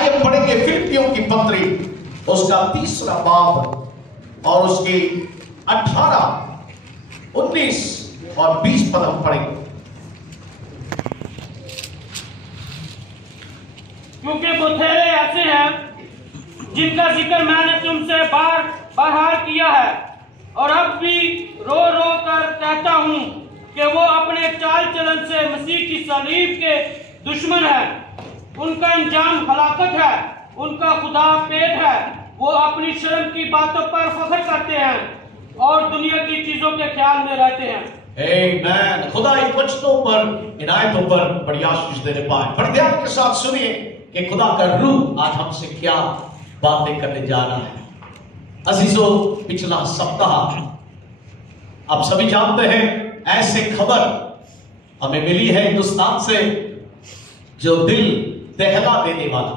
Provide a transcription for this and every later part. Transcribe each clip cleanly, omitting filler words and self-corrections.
आइए पढ़ेंगे फिलिपियों की पत्री, उसका 3रा बाब और उसके 18, 19 और 20 पद हम पढ़ेंगे। क्योंकि बुथेरे ऐसे हैं जिनका जिक्र मैंने तुमसे बार किया है और अब भी रो रो कर कहता हूं कि वो अपने चाल चलन से मसीह की सलीब के दुश्मन है। उनका अंजाम हलाकत है, उनका खुदा पेट है। वो अपनी शर्म की बातों पर फख्र करते हैं और दुनिया की चीजों के ख्याल में रहते हैं। आमीन। खुदा इन वचनों पर, इन आयतों पर बड़ी आशीष देने पाए। बड़े ध्यान के साथ सुनिए कि खुदा का रूह आज हमसे क्या बातें करने जा रहा है। अजीजों, पिछला सप्ताह आप सभी जानते हैं, ऐसे खबर हमें मिली है हिंदुस्तान से जो दिल दहला देने वाला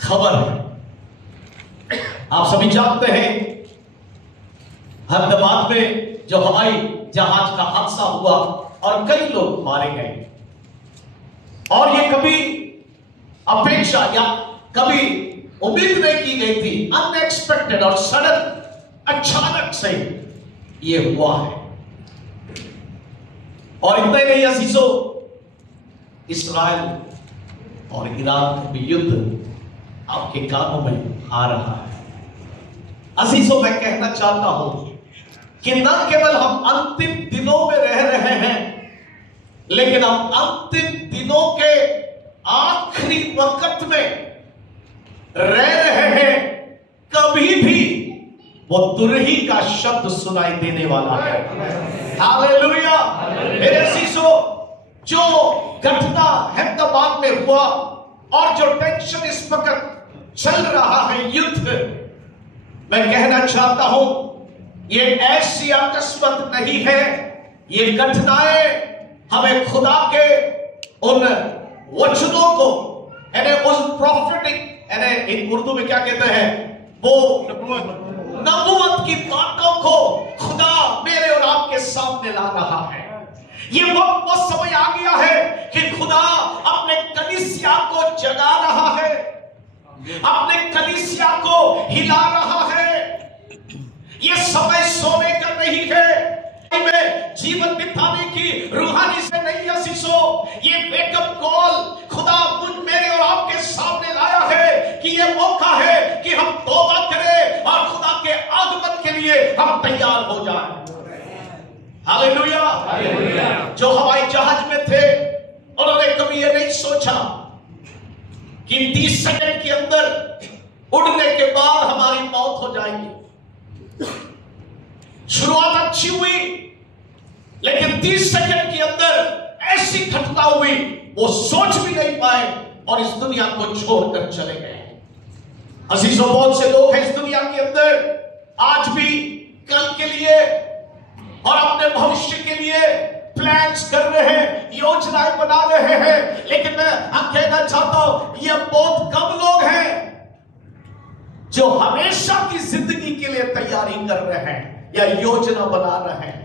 खबर है। आप सभी जानते हैं अहमदाबाद में जो हवाई जहाज का हादसा हुआ और कई लोग मारे गए, और ये कभी अपेक्षा या कभी उम्मीद नहीं की गई थी। अनएक्सपेक्टेड और सडन, अचानक से ये हुआ है। और इतना ही नहीं अजीजों, इस्राइल और ईरान का युद्ध आपके कानों में आ रहा है। अजीजों, मैं कहना चाहता हूं कि न केवल हम अंतिम दिनों में रह रहे हैं, लेकिन हम अंतिम दिनों के आखिरी वक्त में रह रहे हैं। कभी भी वो तुरही का शब्द सुनाई देने वाला है। हालेलुया। मेरे अजीजों, जो घटना अहमदाबाद में हुआ और जो टेंशन इस वक्त चल रहा है, युद्ध, मैं कहना चाहता हूं ये ऐसी अकस्मात नहीं है। ये घटनाएं हमें खुदा के उन वचनों को, यानी उस प्रॉफिटिक, यानी इन उर्दू में क्या कहते हैं, वो नबूवत की बातों को खुदा मेरे और आपके सामने ला रहा है। ये वक्त, वो समय आ गया है कि खुदा अपने कलीसिया को जगा रहा है, अपने कलीसिया को हिला रहा है। ये समय सोने का नहीं है, में जीवन बिताने की रूहानी से नहीं है असीसो। ये वेकअप कॉल खुदा मुझ मेरे और आपके सामने लाया है कि ये मौका है कि हम तौबा करें और खुदा के आगमन के लिए हम तैयार हो जाएं। हालेलुया। जो हवाई जहाज में थे, उन्होंने कभी ये नहीं सोचा कि 30 सेकंड के अंदर उड़ने के बाद हमारी मौत हो जाएगी। शुरुआत अच्छी हुई, लेकिन 30 सेकंड के अंदर ऐसी घटना हुई वो सोच भी नहीं पाए और इस दुनिया को छोड़कर चले गए। अजीजों, बहुत से लोग हैं इस दुनिया के अंदर आज भी कल के लिए और अपने भविष्य के लिए प्लान्स कर रहे हैं, योजनाएं बना रहे हैं, लेकिन मैं कहना चाहता हूं ये बहुत कम लोग हैं जो हमेशा की जिंदगी के लिए तैयारी कर रहे हैं या योजना बना रहे हैं।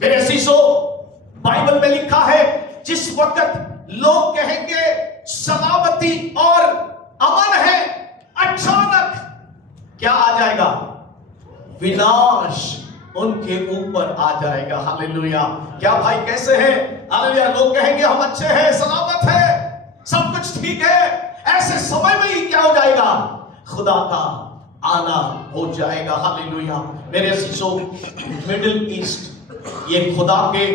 मेरे अजीजों, बाइबल में लिखा है जिस वक्त लोग कहेंगे सलामती और अमन है, अचानक क्या आ जाएगा? विनाश उनके ऊपर आ जाएगा। हालेलुया। क्या भाई कैसे हैं? हालेलुया। लोग कहेंगे हम अच्छे हैं, सलामत है, सब कुछ ठीक है। ऐसे समय में ही क्या हो जाएगा? खुदा का आना हो जाएगा। हालेलुया। मेरे अजीजों, मिडिल ईस्ट ये खुदा के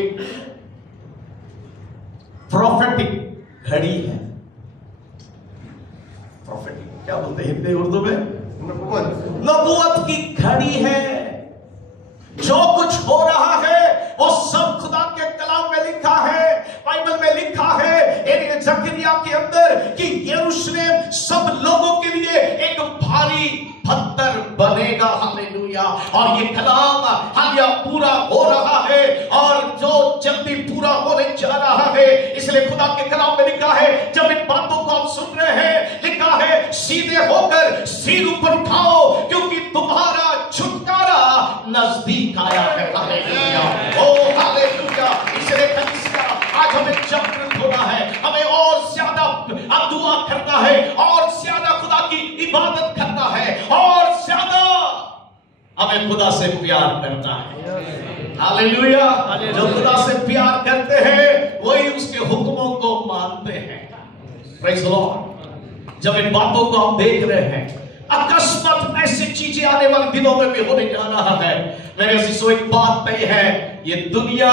प्रोफेटिक घड़ी है। प्रोफेटिक क्या बोलते हैं हिंदी उर्दू में? नबूवत की घड़ी है। जो कुछ हो रहा है वो सब खुदा के कलाम में लिखा है, बाइबल में लिखा है जकरिया के अंदर कि यरूशलेम सब लोगों के लिए एक भारी पत्थर बनेगा। हालेलुया। और ये कलाम हालिया पूरा हो रहा है और जो जल्दी पूरा होने जा रहा है। इसलिए खुदा के कलाम में लिखा है, जब इन बातों को आप सुन रहे हैं, लिखा है सीधे होकर सिर ऊपर उठाओ क्योंकि तुम्हारा छुटकारा नजदीक आया है। हालेलुया। ओ हालेलुया। इसलिए कलीसिया आज हमें जागृत होना है, हमें और ज्यादा अब दुआ करना है, और ज्यादा खुदा की इबादत करना है, और ज्यादा हमें खुदा से प्यार करना है। हालेलुया। जो खुदा से प्यार करते हैं वही उसके हुक्मों को मानते हैं। Praise the Lord. जब इन बातों को हम देख रहे हैं, अकस्मात ऐसी चीजें आने वाले दिनों में भी होने जा रहा है। मेरे अजीजों, एक बात नहीं है, ये दुनिया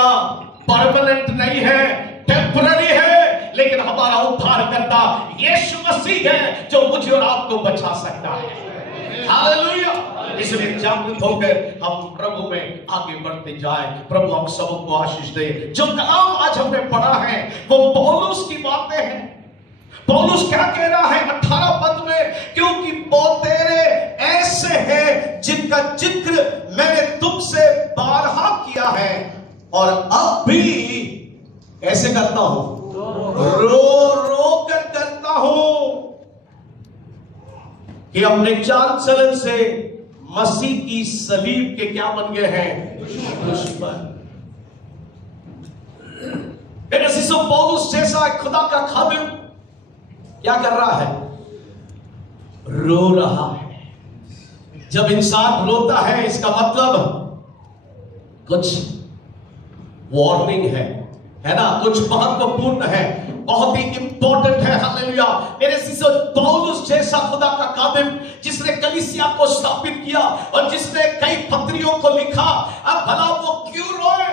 परमानेंट नहीं है, टेम्पररी है, लेकिन हमारा उद्धारकर्ता यीशु मसीह है जो मुझे और आपको बचा सकता है। हालेलुया। इसलिए जागृत होकर हम प्रभु में आगे बढ़ते जाएं। प्रभु हम सबको आशीष दे। जो कलाम आज हमने पढ़ा है वो पौलुस की बातें हैं। पौलुस क्या कह रहा है 18 पद में? क्योंकि तेरे ऐसे हैं जिनका जिक्र मैंने तुमसे बारहा किया है और अब भी ऐसे करता हूं, रो रो कर करता हूं कि अपने चाल चलन से मसीह की सलीब के क्या बन गए हैं? दुश्मन। पौलुस जैसा खुदा का खादिम क्या कर रहा है? रो रहा है। जब इंसान रोता है इसका मतलब कुछ वार्निंग है ना, कुछ महत्वपूर्ण है, बहुत ही इंपॉर्टेंट है। हालेलुया। मेरे शिष्य, पौलुस जैसा खुदा का काबिल जिसने कलीसिया को स्थापित किया और जिसने कई पत्रियों को लिखा, अब भला वो क्यों रोए?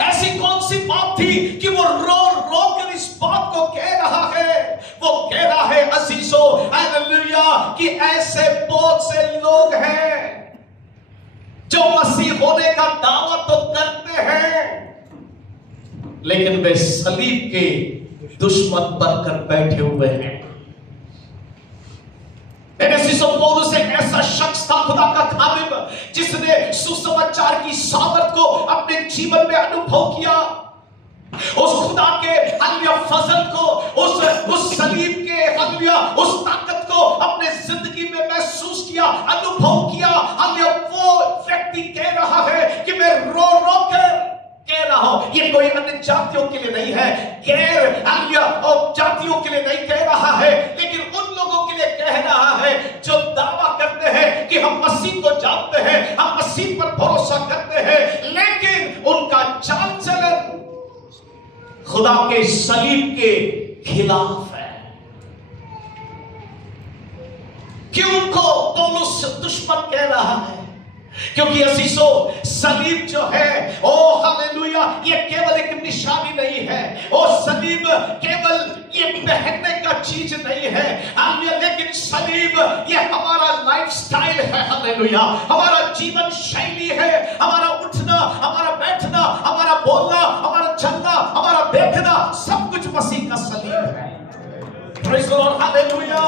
ऐसी कौन सी बात थी कि वो रो रो कर इस बात को कह रहा है? वो कह रहा है अजीजों, हालेलुया, कि ऐसे बहुत से लोग हैं जो मसीह होने का दावा तो करते हैं लेकिन वे सलीब के दुश्मन बनकर बैठे हुए हैं। पौलुस एक ऐसा शख्स था, खुदा का खादिम, जिसने सुसमाचार की सामर्थ को अपने जीवन में अनुभव किया। उस खुदा के हालेलुया फजल को, उस सलीब के हालेलुया उस ताकत को अपने जिंदगी में महसूस किया, अनुभव किया। हालेलुया वो व्यक्ति कह रहा है कि मैं रो रो कर कह रहा हूं। ये कोई अन्य जातियों के लिए नहीं है, गैर हालेलुया और जातियों के लिए नहीं कह रहा है, लेकिन उन लोगों के लिए कह रहा है जो दावा करते हैं कि हम मसीह को जानते हैं, हम मसीह पर भरोसा करते हैं, लेकिन उनका चाल चलन खुदा के सलीब के खिलाफ है। क्यों उनको पौलुस दुश्मन कह रहा है? क्योंकि असीसो सलीब जो है, ओ हालेलुया, ये केवल एक निशानी नहीं है। ओ सलीब केवल ये पहनने का चीज नहीं है, हालेलुया, लेकिन सलीब ये हमारा लाइफस्टाइल है। हालेलुया, हमारा जीवन शैली है, हमारा उठना, हमारा बैठना, हमारा बोलना, हमारा चलना, हमारा देखना, सब कुछ मसीह का सलीब है। Praise the Lord. हालेलुया।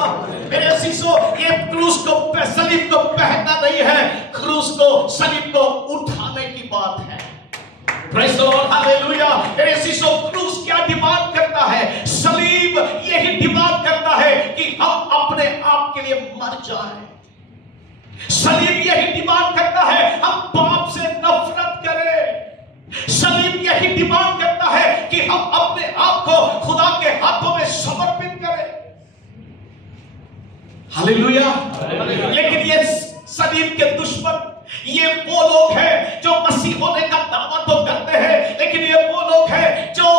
मेरे अजीजों, ये क्रूस को, सलीब को पहनना नहीं है, क्रूस को, सलीब को उठाने की बात है। Praise the Lord. हालेलुया। मेरे अजीजों, क्रूस क्या डिमांड करता है? सलीब यही डिमांड करता है कि हम अपने आप के लिए मर जाएं। सलीब यही डिमांड करता है हम पाप से नफरत करें। सलीब यही डिमांड करता है कि हम अपने आप को खुदा के हाथों में समर्पित करें। हालेलुया। लेकिन ये सलीब के दुश्मन, ये वो लोग हैं जो मसीह होने का दावा तो करते हैं, लेकिन ये वो लोग हैं जो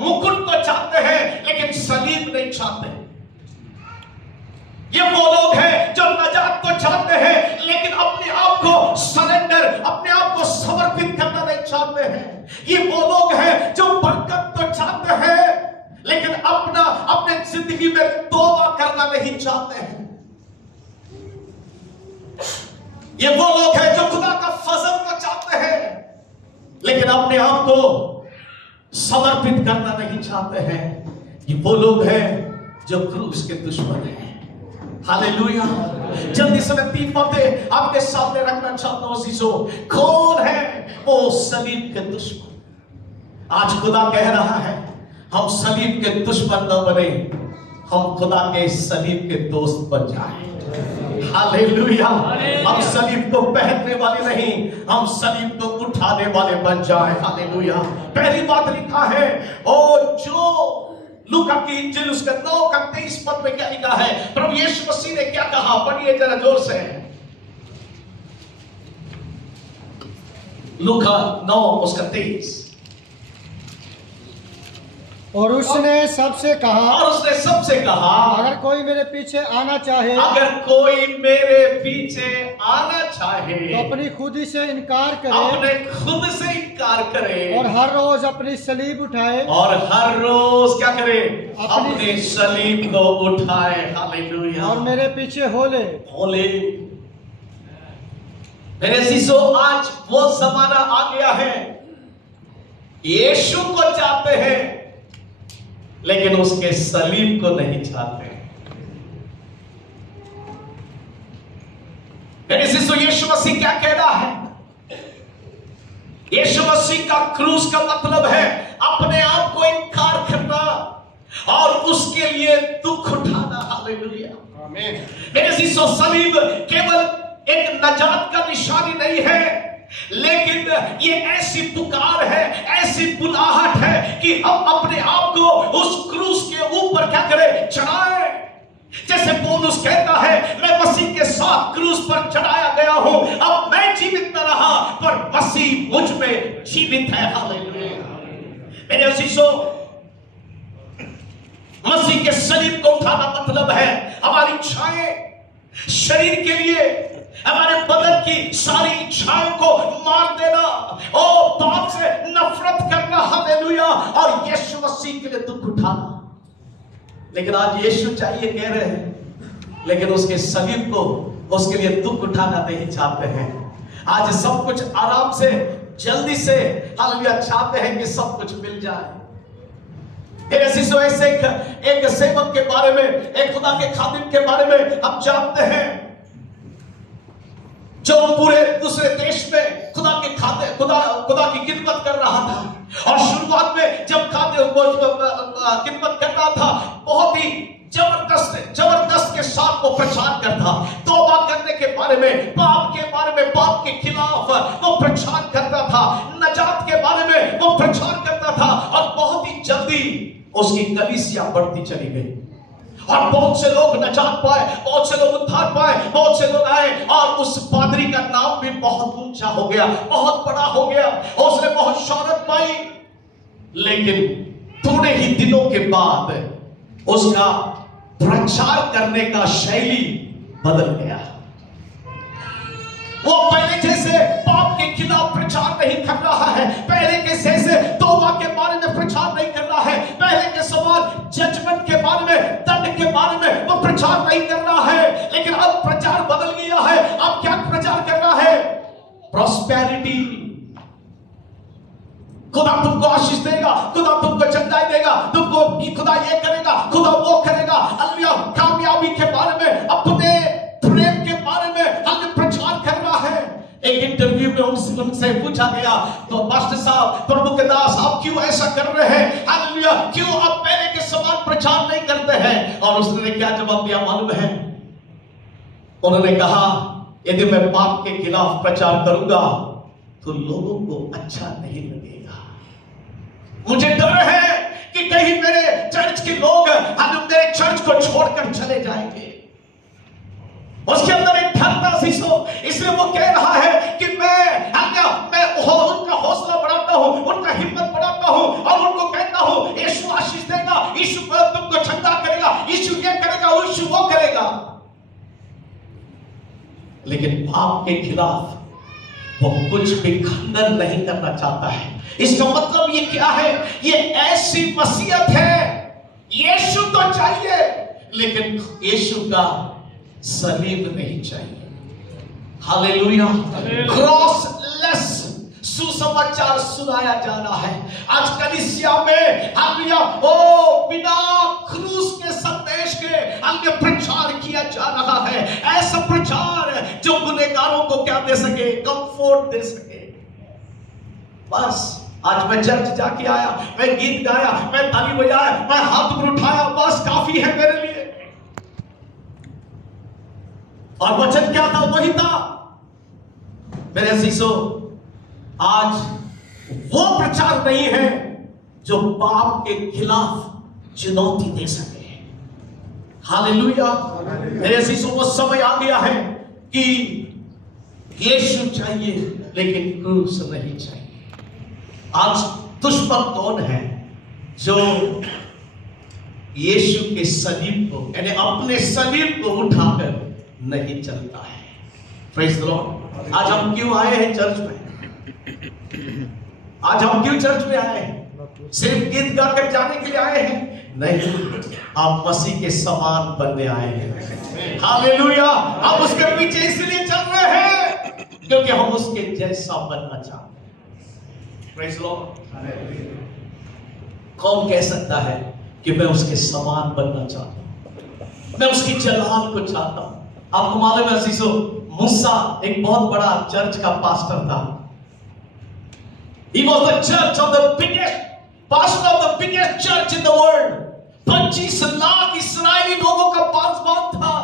मुकुट तो चाहते हैं लेकिन सलीब नहीं चाहते। ये वो लोग हैं जो नजात को चाहते हैं लेकिन अपने आप को सरेंडर, अपने आप को समर्पित करना नहीं चाहते हैं। ये वो लोग हैं जो बरकत तो चाहते हैं लेकिन अपने जिंदगी में तौबा करना नहीं चाहते हैं। ये वो लोग हैं जो खुदा का फजल तो चाहते हैं लेकिन अपने आप को समर्पित करना नहीं चाहते हैं। ये वो लोग हैं जो क्रूस के दुश्मन हैं। हालेलुया। जल्दी से मैं 3 बातें आपके सामने रखना चाहता हूं अजीजों। कौन है वो सलीब के दुश्मन? आज खुदा कह रहा है हम सलीब के दुश्मन न बने, हम खुदा के सलीब के दोस्त बन जाएं। हालेलुया। हम सलीब को पहनने वाले नहीं, हम सलीब को उठाने वाले बन जाएं। हालेलुया। पहली बात लिखा है, ओ जो लूका की इंजील उसका 9 का 23 पद में क्या लिखा है? प्रभु यीशु मसीह ने क्या कहा? पढ़िए जरा जोर से। लूका 9 उसका 23। और उसने सबसे कहा, अगर कोई मेरे पीछे आना चाहे, तो अपनी खुदी से इनकार करे, और हर रोज अपनी सलीब उठाए, क्या करे? अपनी सलीब को उठाए। हालेलुया। और मेरे पीछे हो ले। मेरे अजीजों, आज वो जमाना आ गया है, यीशु को चाहते हैं लेकिन उसके सलीब को नहीं चाहते। मेरे अजीजों, यीशु मसीह क्या कह रहा है? यीशु मसीह का क्रूस का मतलब है अपने आप को इनकार करना और उसके लिए दुख उठाना। हालेलुया। आमीन। मेरे अजीजों, सलीब केवल एक नजात का निशानी नहीं है, लेकिन ये ऐसी पुकार है, ऐसी बुलाहट है कि हम अपने आप को उस क्रूस के ऊपर क्या करें? चढ़ाएं। जैसे पौलुस कहता है, मैं मसीह के साथ क्रूस पर चढ़ाया गया हूं, अब मैं जीवित न रहा पर मसीह मुझ में जीवित है। हालेलुया। मेरे अजीजों, मसीह के सलीब को उठाना मतलब है हमारी इच्छाएं, शरीर के लिए हमारे बदन की सारी इच्छाओं को मार देना, और पाप से नफरत करना। हालेलुया। और यीशु मसीह के लिए दुख उठाना। लेकिन आज यीशु चाहिए कह रहे हैं, लेकिन उसके सलीब को, उसके लिए दुख उठाना नहीं चाहते हैं। आज सब कुछ आराम से, जल्दी से, हालेलुया, चाहते हैं कि सब कुछ मिल जाए। ऐसे एक सेवक के बारे में, एक खुदा के खादिम के बारे में हम जानते हैं, जो पूरे दूसरे देश में खुदा की खिदमत कर रहा था। और शुरुआत में जब खिदमत कर रहा था, बहुत ही जबरदस्त के साथ वो प्रचार करता, तौबा करने के बारे में, पाप के बारे में, पाप के खिलाफ वो प्रचार करता था, नजात के बारे में वो प्रचार करता था। और बहुत ही जल्दी उसकी कलीसिया बढ़ती चली गई और बहुत से लोग नजात पाए, बहुत से लोग उद्धार पाए, बहुत से लोग आए, और उस पादरी का नाम भी बहुत ऊंचा हो गया, बहुत बड़ा हो गया, उसने बहुत शोहरत पाई। लेकिन थोड़े ही दिनों के बाद उसका प्रचार करने का शैली बदल गया। वो पहले जैसे पाप के खिलाफ प्रचार नहीं कर रहा है, पहले के जैसे तौबा के बारे में प्रचार नहीं कर रहा है, पहले के समान जजमेंट के बारे में, दंड के बारे में वो प्रचार नहीं कर रहा है। लेकिन अब प्रचार बदल गया है। अब क्या प्रचार कर रहा है? प्रॉस्पेरिटी। खुदा तुमको आशीष देगा, खुदा तुमको चंगाई देगा, तुमको खुदा ये करेगा, खुदा वो करेगा। हालेलुया। कामयाबी के बारे में, अपने प्रेम के बारे में हमने प्रचार कर रहा है। एक इंटरव्यू में उनसे पूछा गया, तो पास्टर साहब, प्रभु के दास, आप क्यों ऐसा कर रहे हैं? हालेलुया, क्यों आप पहले के समान प्रचार नहीं करते हैं? और उसने क्या जवाब दिया मालूम है? उन्होंने कहा, यदि मैं पाप के खिलाफ प्रचार करूंगा तो लोगों को अच्छा नहीं लगेगा। मुझे डर है कि कहीं मेरे चर्च के लोग मेरे चर्च को छोड़कर चले जाएंगे। उसके अंदर एक डर था सीसो, इसलिए वो कह रहा है कि मैं उनका हौसला बढ़ाता हूं, उनका हिम्मत बढ़ाता हूं, और उनको कहता हूं यीशु आशीष देगा, यीशु तुमको चंगा करेगा, यीशु ये करेगा, यीशु वो करेगा। लेकिन पाप के खिलाफ वो कुछ भी खंडन नहीं करना चाहता है। इसका मतलब ये क्या है? ये ऐसी मसीहत है, यीशु तो चाहिए लेकिन यीशु का सलीब नहीं चाहिए। हालेलुया। क्रॉसलेस सुसमाचार सुनाया जा रहा है आज कलीसिया में। हालेलुया। ओ बिना क्रूस के संदेश के हमने प्रचार किया जा रहा है। ऐसा प्रचार जो गुनहगारों को क्या दे सके? कंफर्ट दे सके। बस आज मैं चर्च जाके आया, मैं गीत गाया, मैं ताली बजाया, मैं हाथ ऊपर उठाया, बस काफी है मेरे लिए। और वचन क्या था? वही था। मेरे अजीजों, आज वो प्रचार नहीं है जो पाप के खिलाफ चुनौती दे सके। हालेलुया। मेरे अजीजों, वो समय आ गया है कि यीशु चाहिए लेकिन क्रूस नहीं चाहिए। आज दुश्मन कौन है जो यीशु के सलीब को, यानी अपने सलीब को उठाकर नहीं चलता है? Praise the Lord. आज हम क्यों आए हैं चर्च में? आज हम क्यों चर्च में आए हैं? सिर्फ गीत गाकर जाने के लिए आए हैं? नहीं, आप मसीह के समान बनने आए हैं। हालेलुया। आप उसके पीछे इसलिए चल रहे हैं क्योंकि हम उसके जैसा बनना चाहते हैं। Praise the Lord. कौन कह सकता है कि मैं उसके समान बनना चाहता हूं, मैं उसकी जलाल को चाहता हूं? आपको मालूम है अजीजों, मूसा एक बहुत बड़ा चर्च का पास्टर था। He was the church of the biggest pastor of the biggest church in the world. 25 lakh इस्राएली लोगों का पासवान था।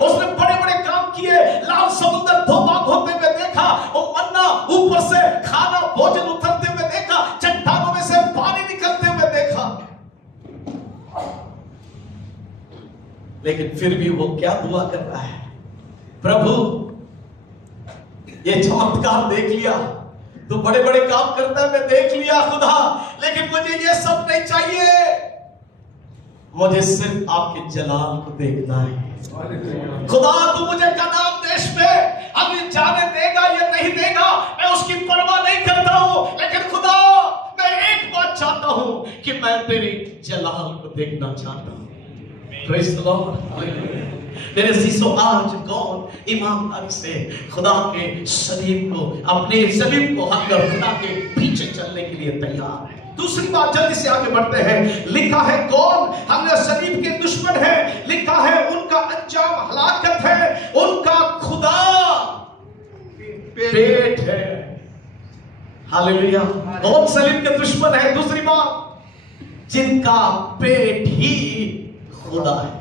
उसने बड़े बड़े काम किए। लाल समुद्र दो भाग होते हुए देखा, और मन्ना ऊपर से खाना भोजन उतरते हुए देखा, चट्टानों में से पानी निकलते हुए देखा। लेकिन फिर भी वो क्या दुआ कर रहा है? प्रभु, ये चमत्कार देख लिया, तू बड़े बड़े काम करता है, मैं देख लिया खुदा, लेकिन मुझे ये सब नहीं चाहिए। मुझे सिर्फ आपके जलाल को देखना है। खुदा, तू मुझे कनान देश में अभी जाने देगा या नहीं देगा, मैं उसकी परवाह नहीं करता हूं, लेकिन खुदा, मैं एक बात चाहता हूं कि मैं तेरी जलाल को देखना चाहता हूं। Praise the Lord। मेरे सीसो, आज कौन ईमानदारी से खुदा के सलीब को, अपने सलीब को हटकर खुदा के पीछे चलने के लिए तैयार है? दूसरी बात, जल्दी से आगे बढ़ते हैं। लिखा है कौन हमने सलीब के दुश्मन है? लिखा है उनका अंजाम हलाकत है, उनका खुदा पेट है। हालेलुया। कौन सलीब के दुश्मन है? दूसरी बात, जिनका पेट ही खुदा है।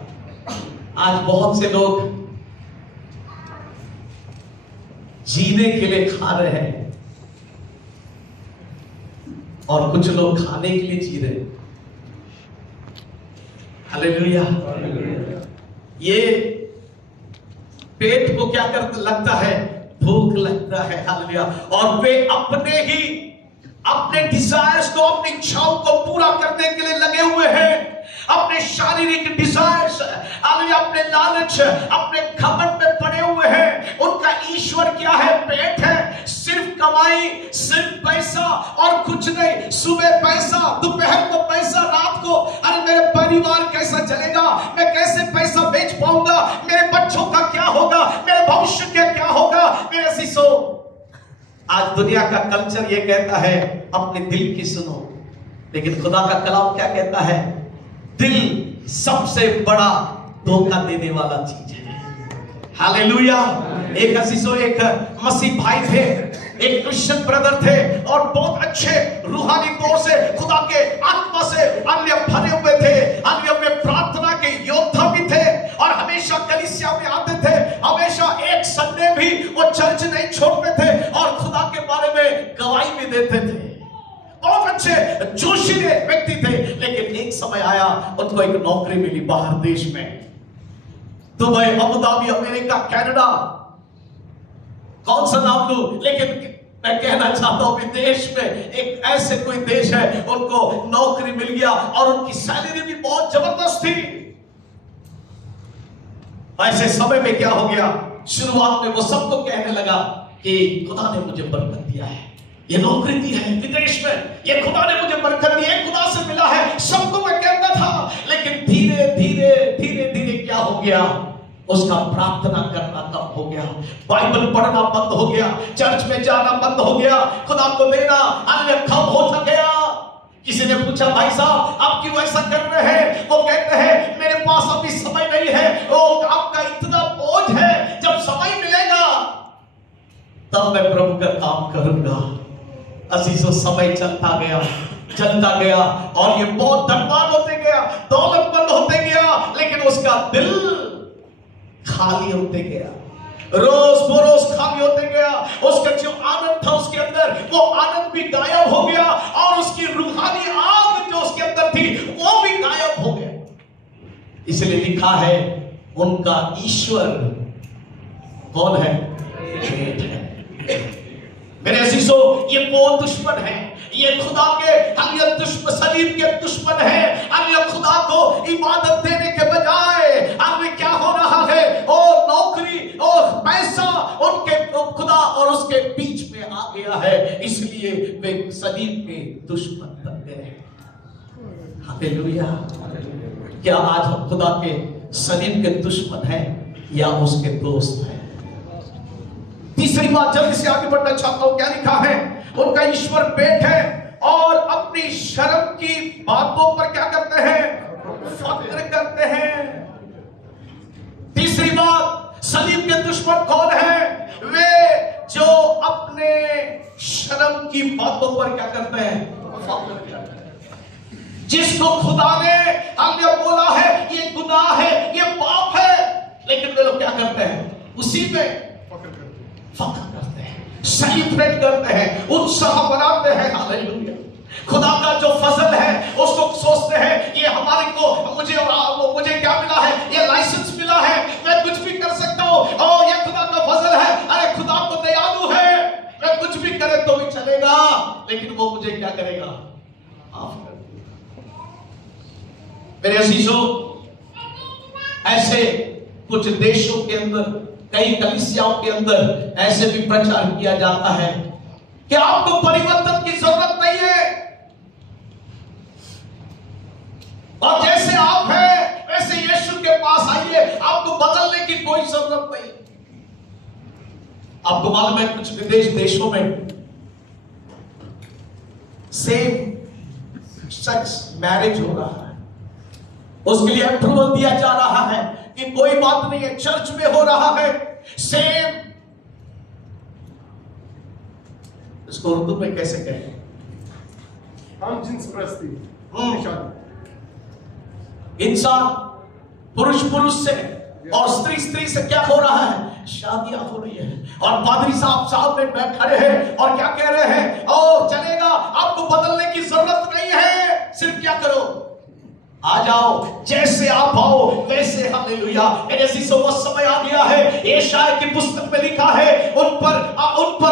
आज बहुत से लोग जीने के लिए खा रहे हैं और कुछ लोग खाने के लिए जी रहे हैं। हालेलुया। ये पेट को क्या करता लगता है? भूख लगता है। हालेलुया। और वे अपने डिजायर्स को, अपनी इच्छाओं को पूरा करने के लिए लगे हुए हैं। अपने शारीरिक डिजायर्स, अपने लालच, अपने घमंड में पड़े हुए हैं। उनका ईश्वर क्या है? पेट है। सिर्फ कमाई, सिर्फ पैसा और कुछ नहीं। सुबह पैसा, दोपहर को पैसा, रात को अरे मेरे परिवार कैसा चलेगा, मैं कैसे पैसा बेच पाऊंगा, मेरे बच्चों का क्या होगा, मेरे भविष्य का क्या होगा? मेरे शिशो, आज दुनिया का कल्चर ये कहता है अपने दिल की सुनो, लेकिन खुदा का कलाम क्या कहता है? दिल सबसे बड़ा धोखा देने वाला चीज है। हालेलुया। एक अजीजों, एक मसीह भाई थे, एक क्रिश्चियन ब्रदर थे और बहुत अच्छे रूहानी तौर से खुदा के आत्मा से अन्य भरे हुए थे, अन्य में प्रार्थना के योद्धा भी थे और हमेशा कलीसिया में आते थे। हमेशा एक संडे भी वो चर्च नहीं छोड़ते थे और खुदा के बारे में गवाही भी देते थे। बहुत अच्छे जोशीले व्यक्ति थे, लेकिन एक समय आया उनको एक नौकरी मिली बाहर देश में, Dubai, Abu Dhabi, America, Canada, कौन सा नाम लूं, लेकिन मैं कहना चाहता हूं विदेश में एक ऐसे कोई देश है, उनको नौकरी मिल गया और उनकी सैलरी भी बहुत जबरदस्त थी। ऐसे समय में क्या हो गया? शुरुआत में वो सबको कहने लगा कि खुदा ने मुझे बरकत दिया है, ये नौकरी दी है विदेश में, ये खुदा ने मुझे बरकत दी है, खुदा से मिला है, सबको मैं कहता था। लेकिन धीरे धीरे धीरे धीरे क्या हो गया? उसका प्रार्थना करना कम हो गया, बाइबल पढ़ना बंद हो गया, चर्च में जाना बंद हो गया, खुदा को देना अन्य कम होता गया। किसी ने पूछा, भाई साहब आप क्यों ऐसा कर रहे हैं? वो कहते हैं मेरे पास अभी समय नहीं है। वो आपका इतना बोझ है, जब समय मिलेगा तब मैं प्रभु का काम करूंगा। अजीजों, समय चलता गया और ये बहुत धनवान होते गया, दौलतमंद होते गया, लेकिन उसका दिल खाली होते गया। रोज बरोज खाली होते गया। उसका जो आनंद था उसके अंदर, वो आनंद भी गायब हो गया और उसकी रूहानी आग जो उसके अंदर थी वो भी गायब हो गया। इसलिए लिखा है उनका ईश्वर कौन है? पेट है। मेरे अजीजों, ये वो दुश्मन है, ये खुदा के अन्य दुश्मन, सलीब के दुश्मन है। अन्य खुदा को इबादत देने के बजाय अन्य क्या हो रहा है? और नौकरी और पैसा उनके खुदा और उसके बीच में आ गया है, इसलिए वे सलीब के दुश्मन बन गए हैं। हालेलुया। क्या आज हम खुदा के सलीब के दुश्मन हैं या उसके दोस्त हैं? तीसरी बात, जल्दी से आगे बढ़ना चाहता हूं, क्या लिखा है? उनका ईश्वर पेट है और अपनी शर्म की बातों पर क्या करते हैं? फक्र करते हैं। तीसरी बात, सलीब के दुश्मन कौन है? वे जो अपने शर्म की बातों पर क्या करते हैं? फक्र करते हैं। जिसको खुदा ने हमने बोला है ये गुनाह है, ये पाप है, लेकिन वे लोग क्या करते हैं? उसी पे फक्र करते हैं, सेलिब्रेट करते हैं, उत्साह मनाते हैं। हालेलुया। खुदा का जो फजल है उसको सोचते हैं ये हमारे को, मुझे क्या मिला है? ये लाइसेंस मिला है, मैं कुछ भी कर सकता हूं। और ये खुदा का फजल है। अरे खुदा तो दयालु है, मैं कुछ भी करे तो भी चलेगा, लेकिन वो मुझे क्या करेगा? माफ कर। मेरे अजीजों, ऐसे कुछ देशों के अंदर, कई कलीसियाओं के अंदर ऐसे भी प्रचार किया जाता है कि आपको परिवर्तन की जरूरत नहीं है, और जैसे आप हैं वैसे यीशु के पास आइए, आपको बदलने की कोई जरूरत नहीं। आपको मालूम है कुछ विदेश देशों में सेम सेक्स मैरिज हो रहा है, उसके लिए अप्रूवल दिया जा रहा है कि कोई बात नहीं है, चर्च में हो रहा है। सेम, इसको उर्दू में कैसे कहें? हम जिन्स परस्ती। इंसान पुरुष पुरुष से और स्त्री स्त्री से क्या हो रहा है? शादियां हो रही है। और पादरी साहब सामने बैठ खड़े हैं और क्या कह रहे हैं? ओ चलेगा, आपको बदलने की जरूरत नहीं है, सिर्फ क्या करो? आ जाओ, जैसे आप आओ वैसे। हालेलुया। मेरे अजीजों, वो समय आ गया है, यशायाह की पुस्तक में लिखा है, उन पर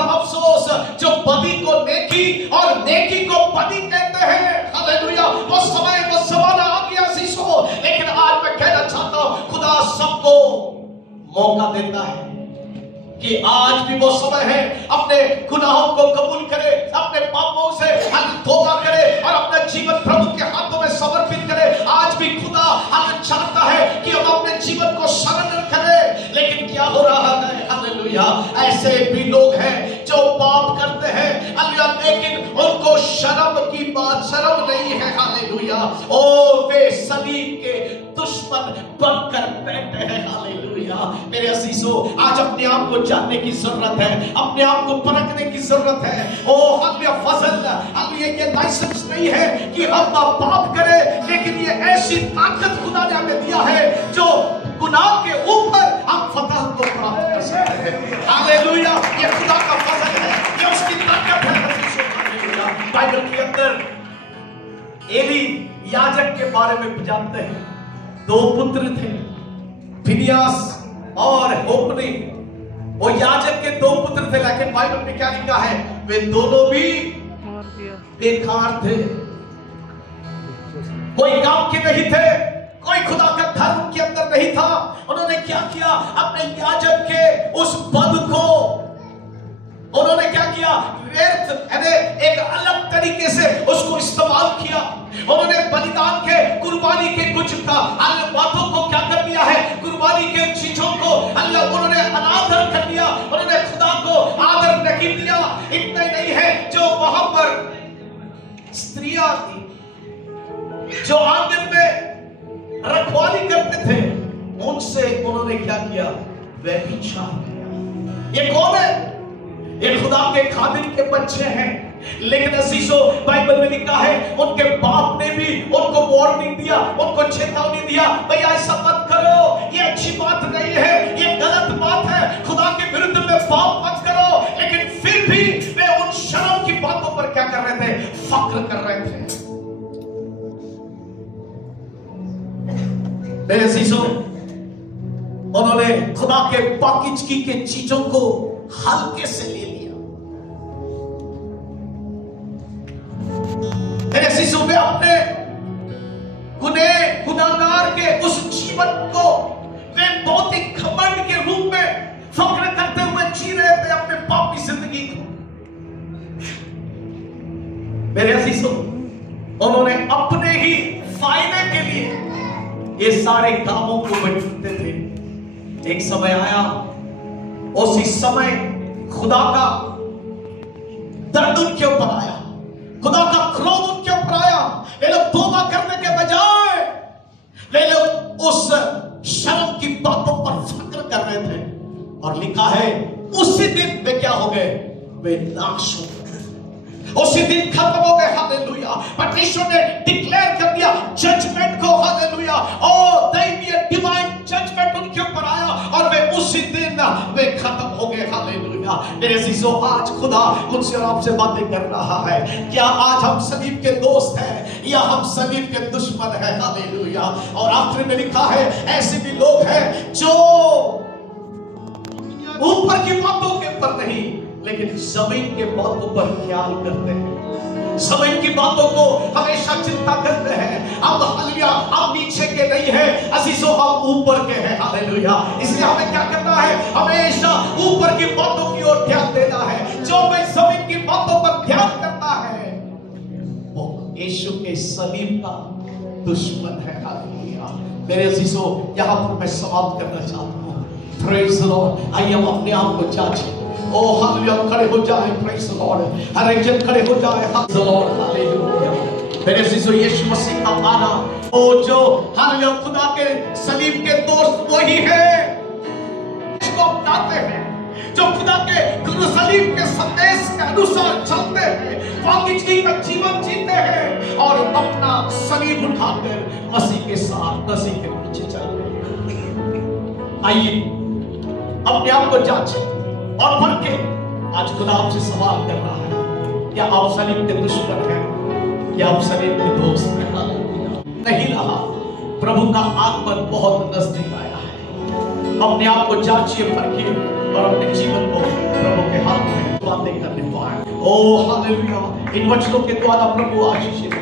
अफसोस जो बदी को नेकी और नेकी को बदी कहते हैं। हालेलुया। वो समय, वो जमाना आ गया अजीजों। लेकिन आज मैं कहना चाहता हूं, खुदा सबको मौका देता है कि आज भी वो समय है, अपने गुनाहों को कबूल करे, अपने पापों से तौबा करे और अपना जीवन प्रभु के हाथों में समर्पित करे। आज भी खुदा हमें चाहता है कि हम अपने जीवन को सरेंडर करें। लेकिन क्या हो रहा है? हालेलुया। ऐसे भी लोग हैं जो पाप करते हैं, लेकिन उनको शर्म की बात, शर्म नहीं है। हालेलुया। ओ वे सलीब के दुश्मन बनकर बैठे हैं। हालेलुया। मेरे अजीजों, आज अपने आप को जानने की जरूरत है, अपने आप को परखने की जरूरत है। ओ हमें फजल, हमें ये लाइसेंस नहीं है कि हम पाप करें, लेकिन ये ऐसी ताकत खुदा ने हमें दिया है जो गुनाह के ऊपर हम फतह को प्राप्त कर सकते हैं। हालेलुया। ये खुदा का फजल है, ये उसकी ताकत है। हालेलुया। बाइबल के अंदर एली याजक के बारे में जानते हैं, दो पुत्र थे, फिनियास और होप्नी। वो याजक के दो पुत्र थे, लेकिन बाइबल में क्या लिखा है? वे दोनों भी बेकार थे, कोई काम के नहीं थे, कोई खुदा का धर्म के अंदर नहीं था। उन्होंने क्या किया? अपने याजक के उस पद को उन्होंने क्या किया? व्यर्थ, एक अलग तरीके से उसको इस्तेमाल किया। उन्होंने बलिदान के, कुर्बानी के कुछ अन्य बातों को क्या कर दिया है? कुर्बानी के चीजों को उन्होंने अनादर कर दिया, उन्होंने खुदा को आदर नहीं दिया। इतना ही नहीं है, जो वहां पर स्त्रियां थी जो आंगन में रखवाली करते थे, उनसे उन्होंने क्या किया? व्यभिचार किया। ये कौन है? ये खुदा के खादिम के बच्चे हैं। लेकिन अजीजों, बाइबल में लिखा है उनके बाप ने भी उनको वार्निंग दिया, उनको चेतावनी दिया, भैया ऐसा मत करो, ये अच्छी बात नहीं है, ये गलत बात है। खुदा फक्र कर रहे थे। मेरे अजीजों, उन्होंने खुदा के पाकीज़गी के चीजों को हल्के से ले लिया। मेरे अजीजों, वे अपने गुनाहगार के उस जीवन को वे बहुत ही घमंड के रूप में फक्र करते हुए जी रहे थे अपने पापी जिंदगी को। मेरे अजीजों, उन्होंने अपने ही फायदे के लिए ये सारे कामों को बढ़ाते थे। एक समय आया, उसी समय खुदा का दर्द उनके ऊपर आया, खुदा का क्रोध उनके ऊपर आया। वे लोग तौबा करने के बजाय वे लोग उस शर्म की बातों पर फक्र कर रहे थे। और लिखा है उसी दिन वे क्या हो गए? वे नाश हो गए, उसी दिन खत्म हो गए। हालेलुया। परमेश्वर ने डिक्लेयर कर दिया जजमेंट को। हालेलुया। और दैवीय डिवाइन जजमेंट उनके ऊपर आया और वे उसी दिन वे खत्म हो गए। हालेलुया। मेरे अजीजों, आज खुदा मुझसे और आपसे बातें कर रहा है। क्या आज हम सलीब के दोस्त हैं या हम सलीब के दुश्मन हैं? हालेलुया। और आखिर में लिखा है ऐसे भी लोग हैं जो ऊपर की बातों के ऊपर नहीं लेकिन जमीन के बातों पर ख्याल करते हैं, जमीन की बातों को हमेशा चिंता करते हैं। अब हालेलुया, अब नीचे के नहीं है अजीजों, हम ऊपर के हैं। हालेलुया। इसलिए हमें क्या करना है? हमेशा ऊपर की बातों की ओर ध्यान देना है। जो मैं जमीन की बातों पर ध्यान करता है वो यीशु के सलीब का दुश्मन है। हालेलुया। मेरे अजीजों, यहां पर मैं समाप्त करना चाहता हूं। Praise the Lord. आइए हम अपने आप को जांचें। ओ हालेलुया, खड़े हो जाए। Praise the Lord. हर एक जन खड़े हो जाए। Praise the Lord. हालेलुया। मेरे अजीजों, यीशु मसीह का आना, ओ जो हालेलुया खुदा के सलीब के दोस्त वही है जिसको अपनाते हैं, जो खुदा के गुरु सलीब के संदेश के अनुसार चलते हैं, पाकीज़गी का जीवन जीते हैं और अपना सलीब उठाकर मसीह के साथ, मसीह के पीछे चलते हैं। आइए अपने आप को जांचें और परखें। आज खुदा आपसे सवाल कर रहा है, क्या आप सलीब के दुश्मन हैं या आप सलीब के दोस्त हैं? नहीं रहा। प्रभु का आगमन बहुत नजदीक आया है। अपने आप को जांचिए, परखिए और अपने जीवन को प्रभु के हाथ में बातें करने पाए। ओ हालेलुया। इन वचनों के द्वारा प्रभु आशीषित